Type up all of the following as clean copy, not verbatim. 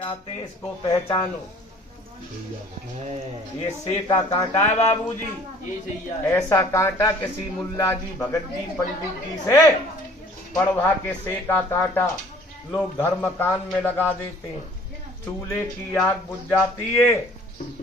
आते इसको पहचानो। ये से का कांटा है बाबूजी। ऐसा कांटा किसी मुल्ला जी, भगत जी, पंडित जी से पढ़वा के से का कांटा लोग घर मकान में लगा देते हैं। चूल्हे की आग बुझ जाती है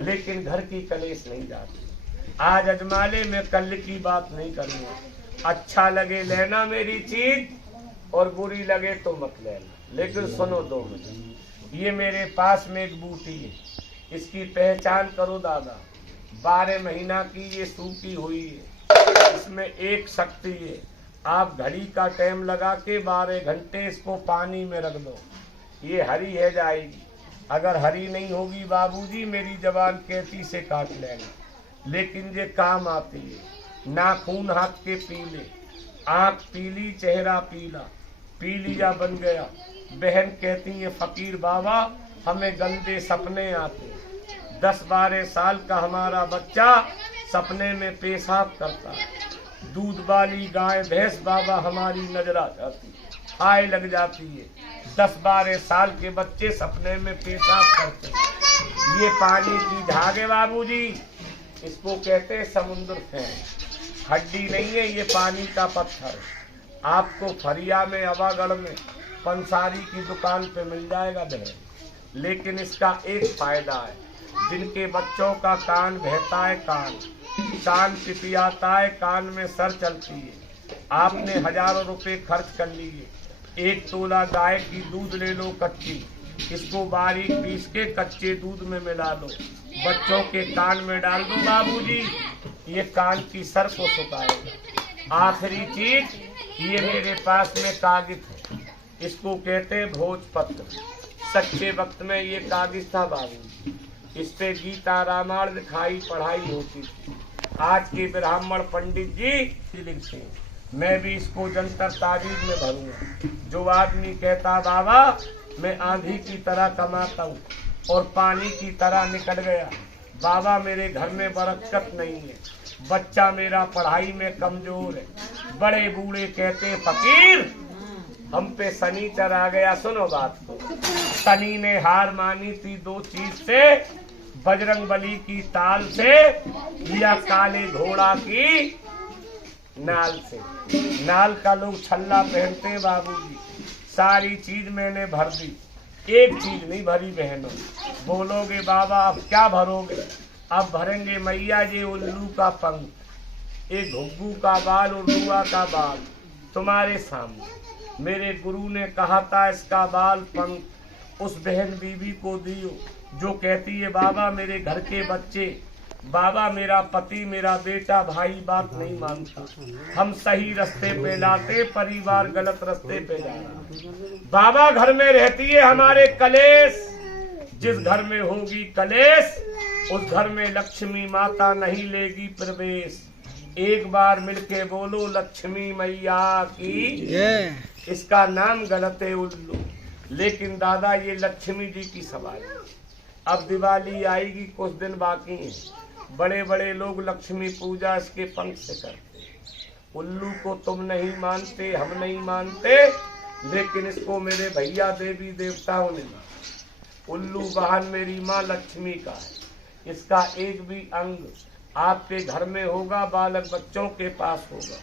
लेकिन घर की कलेश नहीं जाती। आज अजमाले में कल की बात नहीं करनी। अच्छा लगे लेना मेरी चीज और बुरी लगे तो मत लेना, लेकिन सुनो 2 मिनट। ये मेरे पास में एक बूटी है, इसकी पहचान करो दादा। 12 महीना की ये सूखी हुई है, इसमें एक शक्ति है। आप घड़ी का टाइम लगा के 12 घंटे इसको पानी में रख दो, ये हरी है जाएगी। अगर हरी नहीं होगी बाबूजी मेरी जबान कैंची से काट लेना, लेकिन ये काम आती है। नाखून हाथ के पीले, आंख पीली, चेहरा पीला, पी लिया बन गया। बहन कहती है फकीर बाबा हमें गंदे सपने आते। 10-12 साल का हमारा बच्चा सपने में पेशाब करता है। दूध वाली गाय भैंस बाबा हमारी नजर आ जाती, आय लग जाती है। 10-12 साल के बच्चे सपने में पेशाब करते हैं। ये पानी की झाग है बाबूजी, इसको कहते हैं समुद्र फैन। हड्डी नहीं है, ये पानी का पत्थर। आपको फरिया में, अवागढ़ में, पंसारी की दुकान पे मिल जाएगा बहन। लेकिन इसका एक फायदा है, जिनके बच्चों का कान बहता है, कान पिपियाता है, कान में सर चलती है, आपने हजारों रुपए खर्च कर लिए। 1 तोला गाय की दूध ले लो कच्ची, इसको बारीक पीस के कच्चे दूध में मिला लो, बच्चों के कान में डाल दो बाबूजी, ये कान की सर को सुखाएगा। आखिरी चीज ये मेरे पास में कागज है, इसको कहते हैं भोजपत्र। सच्चे वक्त में ये कागज था बाबूजी, इस पे गीता रामायण लिखाई पढ़ाई होती थी। आज के ब्राह्मण पंडित जी लिखते हैं, मैं भी इसको जंतर तारीख में भरूंगा। जो आदमी कहता बाबा मैं आंधी की तरह कमाता हूँ और पानी की तरह निकल गया, बाबा मेरे घर में बरकत नहीं है, बच्चा मेरा पढ़ाई में कमजोर है, बड़े बूढ़े कहते फकीर हम पे शनि चढ़ा गया। सुनो बात को, शनि ने हार मानी थी 2 चीज से, बजरंग बली की ताल से या काले घोड़ा की नाल से। नाल का लोग छल्ला पहनते हैं बाबूजी। सारी चीज मैंने भर दी, एक चीज नहीं भरी बहनों। बोलोगे बाबा अब क्या भरोगे? अब भरेंगे मैया जी उल्लू का पंख, एक घुग्गू का बाल और रुआ का बाल तुम्हारे सामने। मेरे गुरु ने कहा था इसका बाल पंख उस बहन बीबी को दियो जो कहती है बाबा मेरे घर के बच्चे, बाबा मेरा पति, मेरा बेटा, भाई बात नहीं मानता, हम सही रास्ते पे लाते, परिवार गलत रास्ते पे जा रहा। बाबा घर में रहती है हमारे कलेश, जिस घर में होगी कलेश उस घर में लक्ष्मी माता नहीं लेगी प्रवेश। एक बार मिलके बोलो लक्ष्मी मैया की। इसका नाम गलत है उल्लू, लेकिन दादा ये लक्ष्मी जी की सवारी। अब दिवाली आएगी, कुछ दिन बाकी है, बड़े बड़े लोग लक्ष्मी पूजा इसके पंख से करते। उल्लू को तुम नहीं मानते, हम नहीं मानते, लेकिन इसको मेरे भैया देवी देवताओं ने माना। उल्लू वाहन मेरी माँ लक्ष्मी का है। इसका एक भी अंग आपके घर में होगा, बालक बच्चों के पास होगा,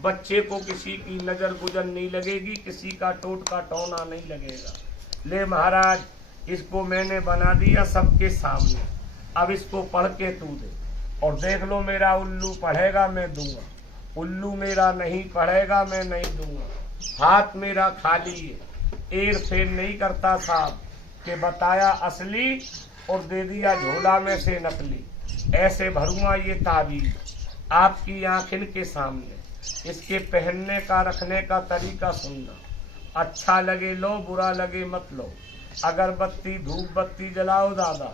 बच्चे को किसी की नजर गुजर नहीं लगेगी, किसी का टोट का टोना नहीं लगेगा। ले महाराज इसको मैंने बना दिया सबके सामने, अब इसको पढ़ के तू दे और देख लो मेरा उल्लू पढ़ेगा मैं दूंगा, उल्लू मेरा नहीं पढ़ेगा मैं नहीं दूंगा। हाथ मेरा खाली है, एर फेर नहीं करता साहब कि बताया असली और दे दिया झोला में से नकली। ऐसे भरूंगा ये ताबीज आपकी आंखिन के सामने। इसके पहनने का रखने का तरीका सुनना, अच्छा लगे लो, बुरा लगे मत लो। अगरबत्ती धूप बत्ती जलाओ दादा,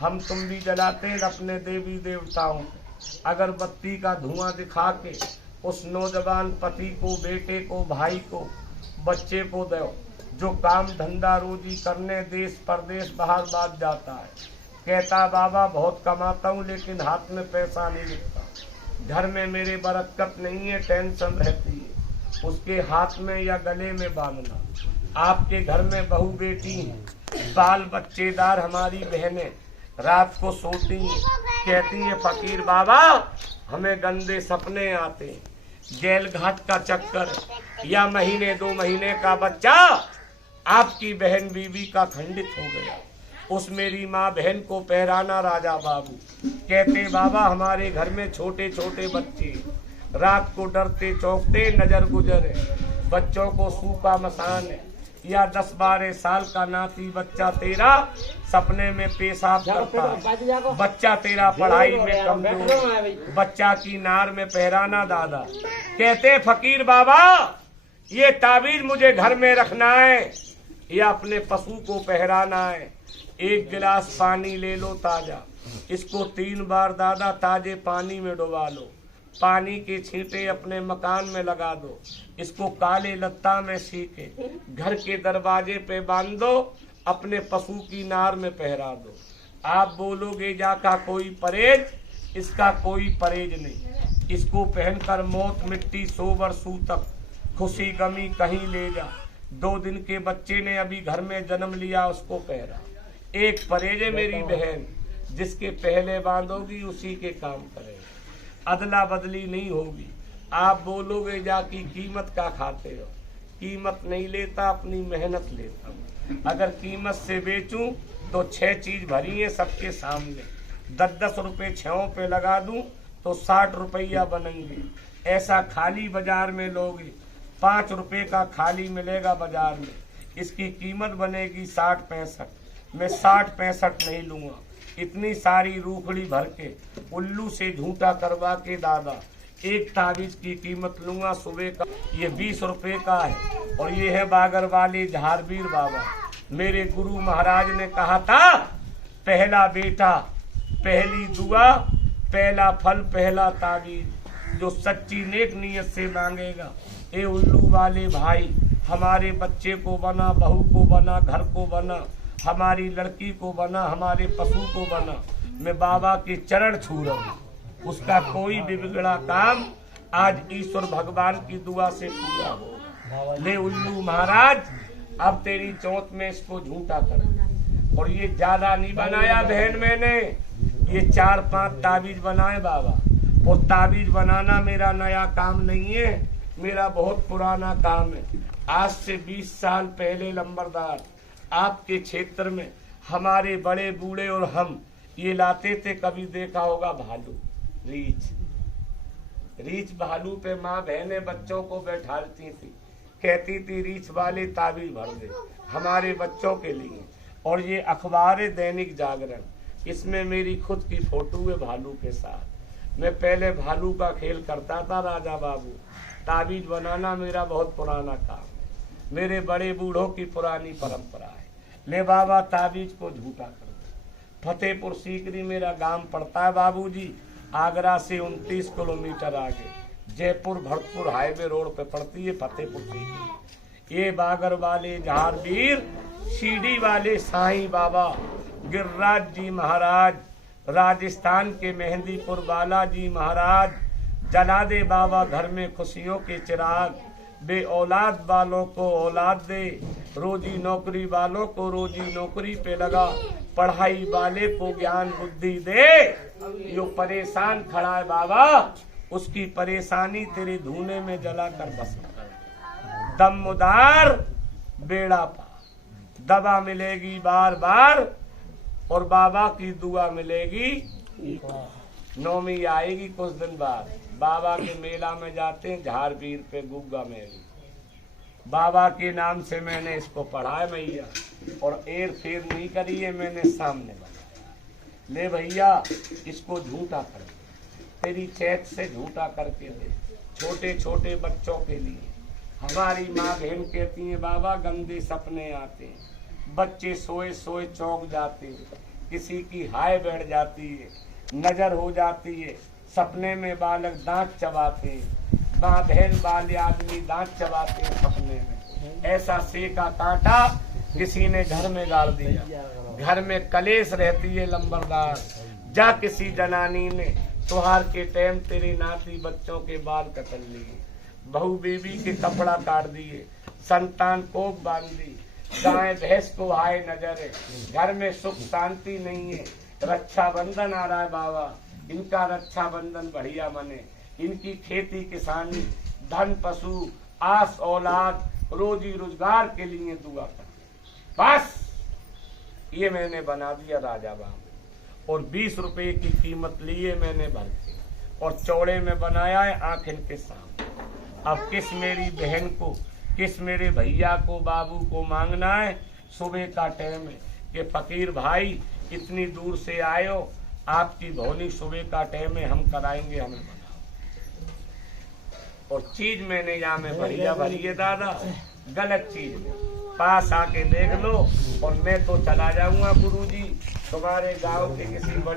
हम तुम भी जलाते हैं अपने देवी देवताओं को। अगरबत्ती का धुआं दिखा के उस नौजवान पति को, बेटे को, भाई को, बच्चे को दो जो काम धंधा रोजी करने देश परदेश बाहर बात जाता है। कहता बाबा बहुत कमाता हूँ लेकिन हाथ में पैसा नहीं दिखता, घर में मेरे बरकत नहीं है, टेंशन रहती है। उसके हाथ में या गले में बांधना। आपके घर में बहू बेटी हैं, बाल बच्चेदार हमारी बहनें रात को सोती हैं, कहती हैं फकीर बाबा हमें गंदे सपने आते हैं, जेल घाट का चक्कर या महीने 2 महीने का बच्चा आपकी बहन बीवी का खंडित हो गया। उस मेरी माँ बहन को पहराना राजा बाबू। कहते बाबा हमारे घर में छोटे छोटे बच्चे रात को डरते चौंकते नजर गुजरे, बच्चों को सूखा मसान है या 10-12 साल का नाती बच्चा तेरा सपने में पेशाब करता है, बच्चा तेरा पढ़ाई में कमजोर, बच्चा की नार में पहराना दादा। कहते फकीर बाबा ये ताबीज मुझे घर में रखना है या अपने पशु को पहराना है। 1 गिलास पानी ले लो ताजा, इसको 3 बार दादा ताजे पानी में डुबा लो, पानी के छींटे अपने मकान में लगा दो, इसको काले लत्ता में सीके घर के दरवाजे पे बांध दो, अपने पशु की नार में पहरा दो। आप बोलोगे जाका कोई परहेज, इसका कोई परहेज नहीं, इसको पहनकर मौत मिट्टी 100 वर्षों तक खुशी गमी कहीं ले जा। 2 दिन के बच्चे ने अभी घर में जन्म लिया उसको पहरा। एक परहेज है मेरी बहन, जिसके पहले बांधोगी उसी के काम करेगा, अदला बदली नहीं होगी। आप बोलोगे जाकी कीमत का खाते हो, कीमत नहीं लेता अपनी मेहनत लेता हूँ। अगर कीमत से बेचूं तो 6 चीज भरी है सबके सामने, 10-10 रुपए 6 पे लगा दूं तो 60 रुपया बनेंगे। ऐसा खाली बाजार में लोगे 5 रुपए का खाली मिलेगा बाजार में, इसकी कीमत बनेगी 60-65। मैं 60-65 नहीं लूंगा, इतनी सारी रूखड़ी भर के उल्लू से झूठा करवा के दादा एक ताबीज की कीमत लूंगा सुबह का। ये 20 रुपए का है और ये है बागर वाले झारवीर बाबा। मेरे गुरु महाराज ने कहा था पहला बेटा पहली दुआ पहला फल पहला ताबीज, जो सच्ची नेक नियत से मांगेगा। ए उल्लू वाले भाई हमारे बच्चे को बना, बहू को बना, घर को बना, हमारी लड़की को बना, हमारे पशु को बना, मैं बाबा के चरण छू रहा हूँ। उसका कोई भी बिगड़ा काम आज ईश्वर भगवान की दुआ से पूरा हो। ले उल्लू महाराज अब तेरी चौथ में इसको झूठा कर। और ये ज्यादा नहीं बनाया बहन मैंने, ये 4-5 ताबीज बनाए बाबा। और ताबीज बनाना मेरा नया काम नहीं है, मेरा बहुत पुराना काम है। आज से 20 साल पहले लंबरदार आपके क्षेत्र में हमारे बड़े बूढ़े और हम ये लाते थे। कभी देखा होगा भालू, रीछ भालू पे माँ बहनें बच्चों को बैठाती थी, कहती थी रीछ वाले ताबीज भर दे हमारे बच्चों के लिए। और ये अखबार है दैनिक जागरण, इसमें मेरी खुद की फोटो है भालू के साथ। मैं पहले भालू का खेल करता था राजा बाबू। ताबीज बनाना मेरा बहुत पुराना काम है, मेरे बड़े बूढ़ों की पुरानी परंपरा है। ले बाबा ताबीज को झूठा कर दो। फतेहपुर सीकरी मेरा गांव पड़ता है बाबूजी, आगरा से 29 किलोमीटर आगे, जयपुर भरतपुर हाईवे रोड पे पड़ती है फतेहपुर सीकरी। ये बागर वाले झारवीर सीडी वाले साईं बाबा गिरिराज जी महाराज, राजस्थान के मेहंदीपुर बालाजी महाराज, जला दे बाबा घर में खुशियों के चिराग, बे औलाद वालों को औलाद दे, रोजी नौकरी वालों को रोजी नौकरी पे लगा, पढ़ाई वाले को ज्ञान बुद्धि दे। जो परेशान खड़ा है बाबा उसकी परेशानी तेरे धूने में जला कर बस कर। दमदार बेड़ा पार, दवा मिलेगी बार बार और बाबा की दुआ मिलेगी। नौमी आएगी कुछ दिन बाद, बाबा के मेला में जाते हैं झारवीर पे गुग्गा मेरी। बाबा के नाम से मैंने इसको पढ़ा है भैया, और एर फेर नहीं करी है मैंने, सामने बनाया। ले भैया इसको झूठा कर दे, तेरी चैत से झूठा करके दे, छोटे छोटे बच्चों के लिए। हमारी माँ बहन कहती है बाबा गंदे सपने आते हैं, बच्चे सोए सोए चौंक जाते हैं, किसी की हाय बैठ जाती है, नजर हो जाती है, सपने में बालक दांत चबाते हैं, माँ बहन वाले आदमी दांत चबाते हैं सपने में। ऐसा सेका कांटा किसी ने घर में गाड़ दिया, घर में कलेश रहती है लंबरदार। जा किसी जनानी ने त्योहार के टाइम तेरे नाती बच्चों के बाल कतर लिए, बहू बेबी के कपड़ा काट दिए, संतान को बांधी, गाय भैंस को आए नजर, घर में सुख शांति नहीं है। रक्षाबंधन आ रहा है बाबा, इनका रक्षाबंधन बढ़िया मने, इनकी खेती किसानी, धन पशु, आस औलाद, रोजी रोजगार के लिए दुआ कर। बस ये मैंने बना दिया राजा बाबू, और 20 रुपए की कीमत लिए मैंने भर के, और चौड़े में बनाया है आंख इनके सामने। अब किस मेरी बहन को, किस मेरे भैया को, बाबू को मांगना है सुबह का टाइम है कि फकीर भाई इतनी दूर से आए हो, आपकी भोनी सुबह का टाइम है, हम कराएंगे, हमें बनाओ। और चीज मैंने यहाँ में बढ़िया भरी है दादा, गलत चीज में पास आके देख लो। और मैं तो चला जाऊंगा गुरुजी, तुम्हारे गांव के किसी बड़े